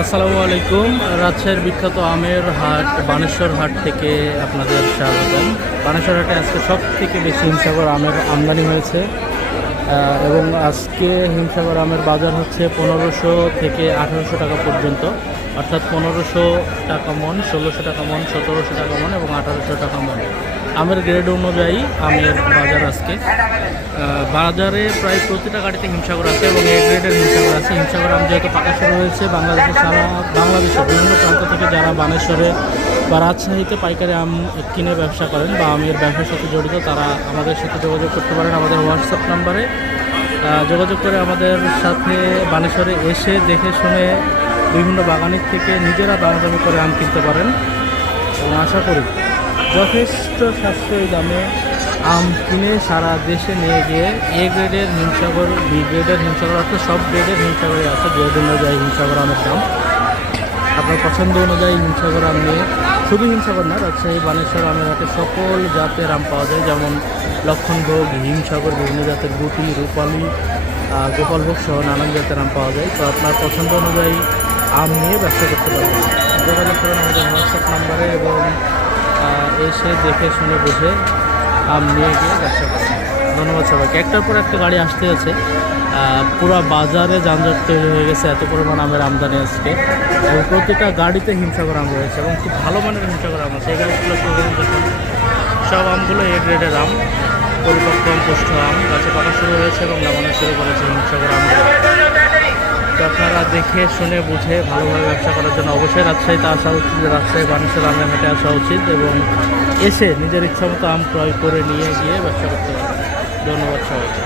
আসসালামু আলাইকুম। রাজশাহীর বিখ্যাত আমের হাট বানেশ্বর হাট থেকে আপনাদের স্বাগতম। বানেশ্বর হাটে আজকে সব থেকে বেশি হিমসাগর আমের আমদানি হয়েছে এবং আজকে হিমসাগর আমের বাজার হচ্ছে 1500 থেকে 1800 টাকা পর্যন্ত, অর্থাৎ 1500 টাকা মন, 1600 টাকা মন, 1700 টাকা মন এবং 1800 টাকা মন। আমের গ্রেড অনুযায়ী আমের বাজার আজকে বাজারে প্রায় প্রতিটা গাড়িতে হিমসাগর আছে এবং এ গ্রেডের হিমসাগর আছে। হিমসাগর আম যেহেতু পাকা শুরু হয়েছে, সারা বাংলাদেশের বিভিন্ন প্রান্ত থেকে যারা বানেশ্বরে বা রাজশাহীতে পাইকারি আম কিনে ব্যবসা করেন বা আমের ব্যবসার সাথে জড়িত, তারা আমাদের সাথে যোগাযোগ করতে পারেন। আমাদের হোয়াটসঅ্যাপ নাম্বারে যোগাযোগ করে আমাদের সাথে বানেশ্বরে এসে দেখে শুনে বিভিন্ন বাগানের থেকে নিজেরা দামাদামি করে আম কিনতে পারেন এবং আশা করি যথেষ্ট সাশ্রয়ী দামে আম কিনে সারা দেশে নিয়ে গিয়ে এ গ্রেডের হিমসাগর, বি গ্রেডের হিমসাগর, অর্থাৎ সব গ্রেডের হিমসাগরই আছে। গ্রেড অনুযায়ী হিমসাগর আমের দাম আপনার পছন্দ অনুযায়ী হিমসাগর আম নিয়ে, শুধু হিমসাগর না, রাজশাহী বানেশ্বর আমের হাটে সকল জাতের আম পাওয়া যায়, যেমন লক্ষণভোগ, হিমসাগর, বিভিন্ন জাতের গুটি, রূপালী, গোপালভোগ সহ নানান জাতের আম পাওয়া যায়। তো আপনার পছন্দ অনুযায়ী আম নিয়ে ব্যবসা করতে পারবেন। যোগাযোগ করেন আমাদের হোয়াটসঅ্যাপ নাম্বারে এবং এসে দেখে শুনে বুঝে আম নিয়ে গিয়ে ব্যবসা করেন। ধন্যবাদ সবাইকে। একটার পর একটা গাড়ি আসতে আছে, পুরো বাজারে যানজট তৈরি হয়ে গেছে, এত পরিমাণ আমের আমদানি আজকে এবং প্রতিটা গাড়িতে হিমসাগর আম রয়েছে এবং খুব ভালো মানের হিমসাগর আম আছে। এই গাড়িগুলো দেখুন, সব আমগুলো এ গ্রেডের আম, পরিপক্ক আম, পুষ্ট আম, গাছে পাকা শুরু হয়েছে এবং নামানো শুরু করেছে হিমসাগর আমগুলো। তো আপনারা দেখে শুনে বুঝে ভালোভাবে ব্যবসা করার জন্য অবশ্যই রাজশাহীতে আসা উচিত, রাজশাহী বানেশ্বর আমের হাটে আসা উচিত এবং এসে নিজের ইচ্ছা মতো আম ক্রয় করে নিয়ে গিয়ে ব্যবসা করতে পারবেন। ধন্যবাদ সবাইকে।